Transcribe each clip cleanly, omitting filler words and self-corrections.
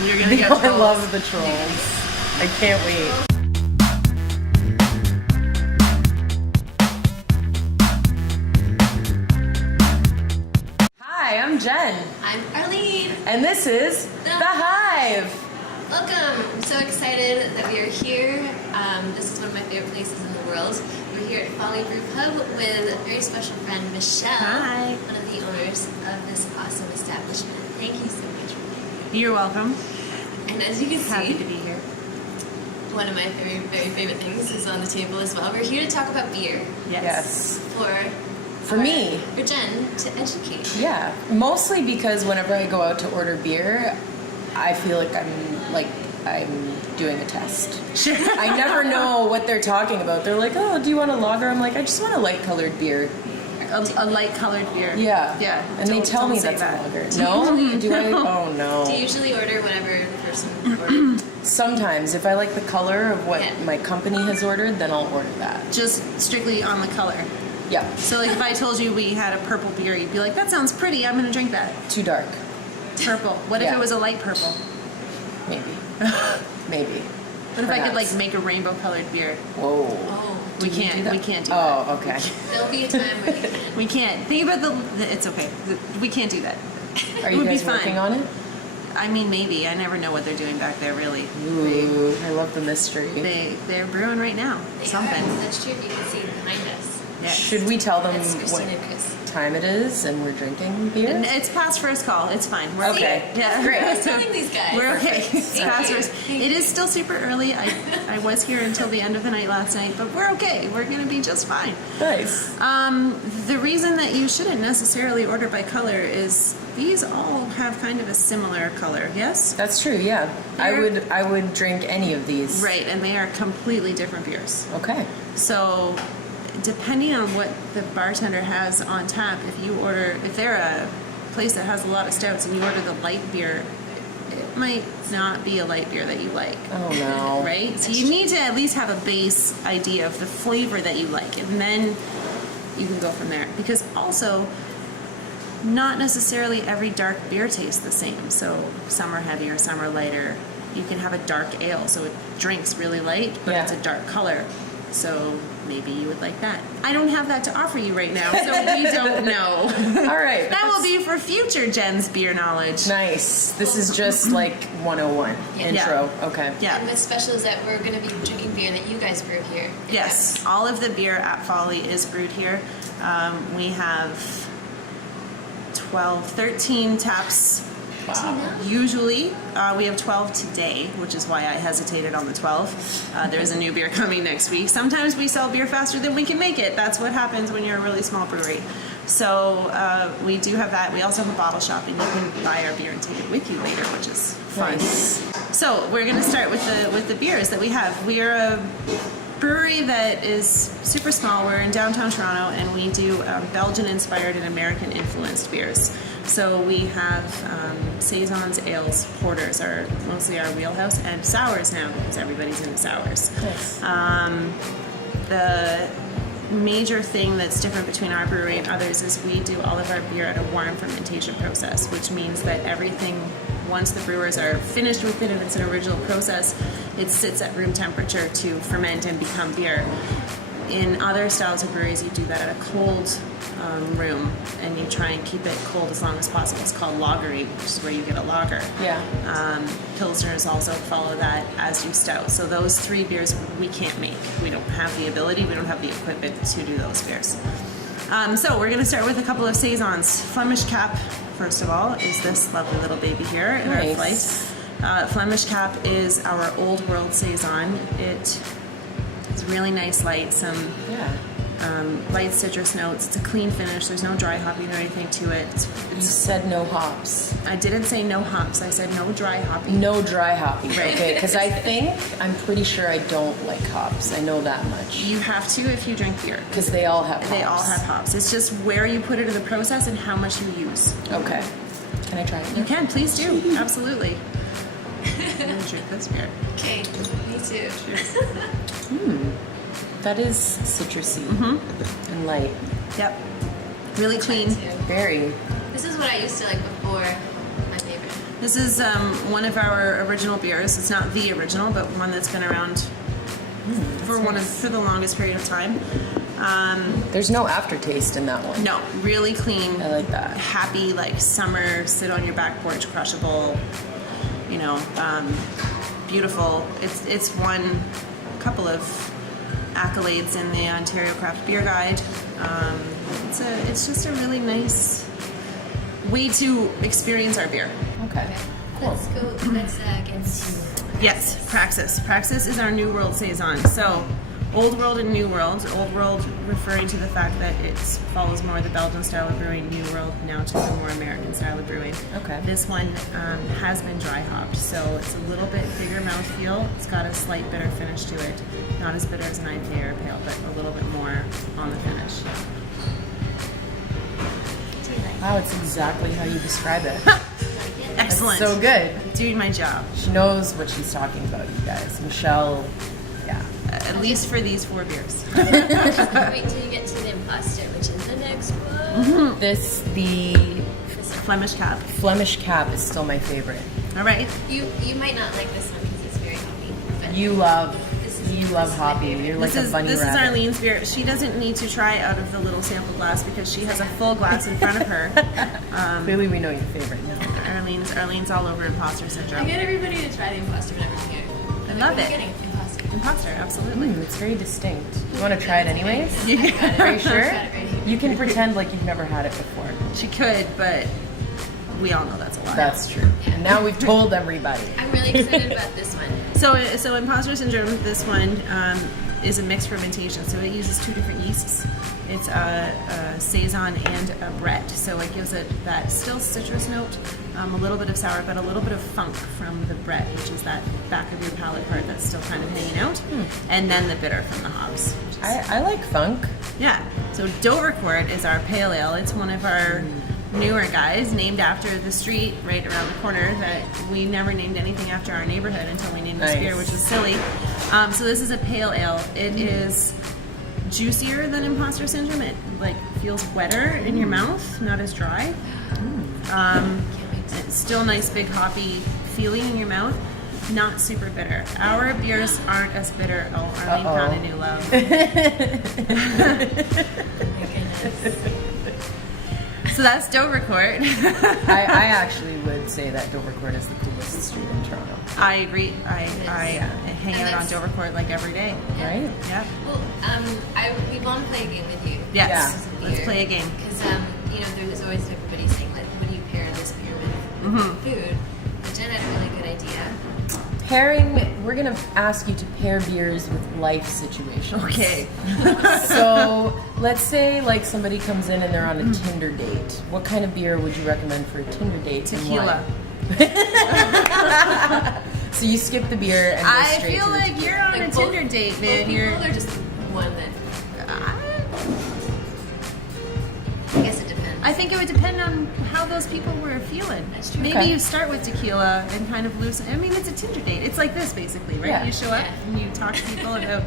We're gonna get trolls. I love the trolls. I can't wait. Hi, I'm Jen. I'm Arlene. And this is The Hive. Welcome. I'm so excited that we are here. This is one of my favorite places in the world. We're here at Folly Brewpub with a very special friend, Michelle. Hi. One of the owners of this awesome establishment. Thank you so much for being here. You're welcome. And as you can Happy see, to be here. one of my very, very favorite things is on the table as well. We're here to talk about beer. Yes. For me. For Jen to educate. Yeah. Mostly because whenever I go out to order beer, I feel like I'm doing a test. Sure. I never know what they're talking about. They're like, oh, do you want a lager? I'm like, I just want a light colored beer. A light colored beer. Yeah. Yeah. And they tell me say that's that. a lager. No? Do I? Oh, no. Do you usually order whatever the person orders? Sometimes. If I like the color of what Yeah. my company has ordered, then I'll order that. Just strictly on the color. Yeah. So like if I told you we had a purple beer, you'd be like, that sounds pretty, I'm gonna drink that. Too dark. Purple. What if Yeah. it was a light purple? Maybe. Maybe. What if I could like Perhaps. make a rainbow colored beer? Whoa. Oh. We Do can't that? do that. Oh, okay. There'll be a time where you can. We can't. Think about it's okay. We can't do that. Are It you would be guys fine. working on it? I mean, maybe. I never know what they're doing back there, really. Ooh, I love the mystery. They're brewing right now. They Something. are. That's true. You can see it behind us. Yes. Should we tell them That's what Christine and Chris. time it is and we're drinking beer? And it's past first call. It's fine. We're Okay. Yeah. Great. I was telling these guys. We're okay. Perfect. It's past first. It is still super early. I was here until the end of the night last night, but we're okay. We're gonna be just fine. Nice. The reason that you shouldn't necessarily order by color is these all have kind of a similar color. Yes. That's true, yeah. I would drink any of these. Right, and they are completely different beers. Okay. So, depending on what the bartender has on tap, if they're a place that has a lot of stouts and you order the light beer, it might not be a light beer that you like. Oh no. Right? So you need to at least have a base idea of the flavor that you like, and then you can go from there. Because also, not necessarily every dark beer tastes the same. So some are heavier, some are lighter. You can have a dark ale, so it drinks really light, but Yeah. it's a dark color. So maybe you would like that. I don't have that to offer you right now, so we don't know. All right. That will be for future Jen's beer knowledge. Nice. This is just like 101 Yeah. intro. Okay. Yeah. And what's special is that we're going to be drinking beer that you guys brew here. Yes, all of the beer at Folly is brewed here. We have 13 taps. Wow. Usually, we have 12 today, which is why I hesitated on the 12. There's a new beer coming next week. Sometimes we sell beer faster than we can make it. That's what happens when you're a really small brewery. So we do have that. We also have a bottle shop, and you can buy our beer and take it with you later, which is fun. Nice. So we're going to start with the beers that we have. We are a brewery that is super small. We're in downtown Toronto, and we do Belgian-inspired and American-influenced beers. So we have Saisons, ales, porters are mostly our wheelhouse, and sours now because everybody's into sours. Nice. The major thing that's different between our brewery and others is we do all of our beer at a warm fermentation process, which means that everything, once the brewers are finished with it and it's an original process, it sits at room temperature to ferment and become beer. In other styles of breweries, you do that at a cold room, and you try and keep it cold as long as possible. It's called lagering, which is where you get a lager. Yeah. Pilsners also follow that, as do stouts. So those three beers we can't make. We don't have the ability, we don't have the equipment to do those beers. So we're going to start with a couple of Saisons. Flemish Cap, first of all, is this lovely little baby here in our flight. Flemish Cap is our old world Saison. It is really nice light, some light citrus notes. It's a clean finish. There's no dry hopping or anything to it. You said no hops. I didn't say no hops. I said no dry hopping. No dry hopping. Right. Okay, because I'm pretty sure I don't like hops. I know that much. You have to if you drink beer. Because they all have hops. They all have hops. It's just where you put it in the process and how much you use. Okay. Can I try it? You can, please do. Absolutely. I'm gonna drink this beer. Okay, me too. That is citrusy and light. Yep. Really clean. Too. Very. This is what I used to like before my favorite. This is one of our original beers. It's not the original, but one that's been around for the longest period of time. There's no aftertaste in that one. No, really clean. I like that. Happy, like summer, sit on your back porch, crushable. You know, beautiful. It's won a couple of accolades in the Ontario Craft Beer Guide. It's just a really nice way to experience our beer. Okay. Cool. Let's get into Yes, Praxis. Praxis is our New World Saison. So, Old World and New World. Old World referring to the fact that it follows more the Belgian style of brewing. New World now to the more American style of brewing. Okay. This one has been dry hopped, so it's a little bit bigger mouthfeel. It's got a slight bitter finish to it. Not as bitter as an IPA or pale, but a little bit more on the finish. Wow, it's exactly how you describe it. Excellent. So good. Doing my job. She knows what she's talking about, you guys. Michelle, yeah. At least for these 4 beers. Wait till you get to the imposter, which is the next one. The Flemish Cab. Flemish Cap is still my favorite. All right. You might not like this one because it's very hoppy. But You love my hoppy. favorite. You're like a bunny This is rabbit. Arlene's beer. She doesn't need to try out of the little sample glass because she has a full glass in front of her. Clearly, we know your favorite now. Arlene's all over imposter I syndrome. get everybody to try the imposter whenever I'm here. I love What are it. you getting? Imposter. Imposter, absolutely. It's very distinct. You want to try it anyways? I got it. Are you sure? I've got it right here. You can pretend like you've never had it before. She could, but we all know that's a lie. That's true. And now we've told everybody. I'm really excited about this one. So imposter syndrome. This one is a mixed fermentation, so it uses 2 different yeasts. It's a Saison and a Brett, so it gives it that still citrus note, a little bit of sour, but a little bit of funk from the Brett, which is that back of your palate part that's still kind of hanging out, and then the bitter from the hops. I like funk. Yeah. So Dovercourt is our pale ale. It's one of our newer guys, named after the street right around the corner that we never named anything after our neighborhood until we named this beer, which is silly. So this is a pale ale. It is juicier than imposter syndrome. It like feels wetter in your mouth, not as dry. It's still nice big hoppy feeling in your mouth. Not super bitter. Our beers aren't as bitter. Oh, Arlene found a new love. My goodness. So that's Dovercourt. I actually would say that Dovercourt is the coolest street in Toronto. I agree. I hang out on Dovercourt like every day. Right? Yeah. Well, we want to play a game with you. Yes. Let's play a game. Because, there's always everybody saying, like, what do you pair this beer with food? But Jen had a really good idea. Pairing, we're going to ask you to pair beers with life situations. Okay. So let's say like somebody comes in and they're on a Tinder date. What kind of beer would you recommend for a Tinder date? and Tequila. why? So you skip the beer and go I straight feel to the like tequila. you're on Like a both- Tinder date, both man. people You're. or just one that... I guess it depends. I think it would depend on how those people were feeling. That's true. Maybe Okay. you start with tequila and kind of loosen. I mean, it's a Tinder date. It's like this basically, right? Yeah. You show up Yeah. and you talk to people about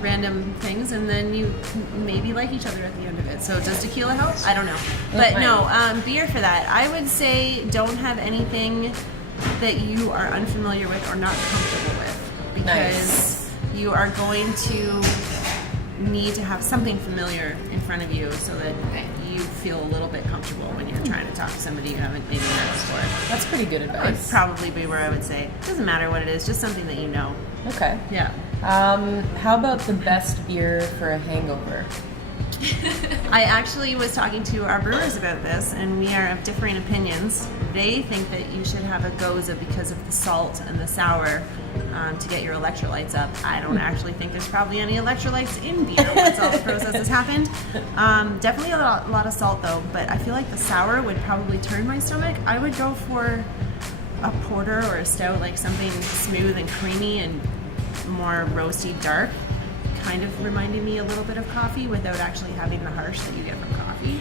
random things, and then you maybe like each other at the end of it. So does tequila help? I don't know, but might. no, beer for that. I would say don't have anything that you are unfamiliar with or not comfortable with, because Nice. you are going to need to have something familiar in front of you so that Okay. you feel a little bit comfortable when you're trying to talk to somebody you haven't maybe met before. That's pretty good That would advice. probably be where I would say. It doesn't matter what it is, just something that you know. Okay. Yeah. How about the best beer for a hangover? I actually was talking to our brewers about this, and we are of differing opinions. They think that you should have a Goza because of the salt and the sour to get your electrolytes up. I don't actually think there's probably any electrolytes in beer once all the process has happened. Definitely a lot of salt though, but I feel like the sour would probably turn my stomach. I would go for a porter or a stout, like something smooth and creamy and more roasty dark, kind of reminding me a little bit of coffee without actually having the harsh that you get from coffee.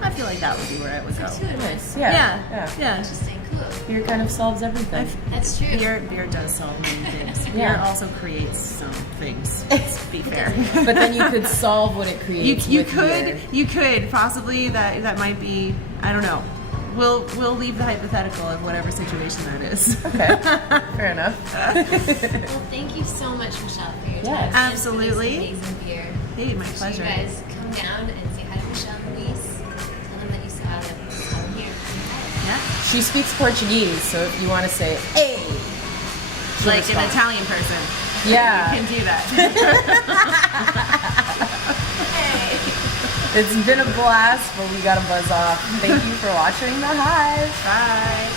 I feel like that would be where I would go. That's good. Nice. Yeah. Yeah. Interesting. Cool. Beer kind of solves everything. That's true. Beer does solve many things. Beer Yeah. also creates some things. Let's be fair. But then you could solve what it creates You with beer. could possibly that might be, I don't know. we'll leave the hypothetical of whatever situation that is. Okay, fair enough. Well, thank you so much, Michelle, for your time. Yes. and for this Absolutely. amazing beer. Hey, my So pleasure. you guys come down and say hi to Michelle and Luis. Tell them that you saw them here. Yeah, She speaks Portuguese, so if you want to say "hey," she'll like an respond. Italian person. Yeah. You can do that. It's been a blast, but we gotta buzz off. Thank you for watching the Hive. Bye.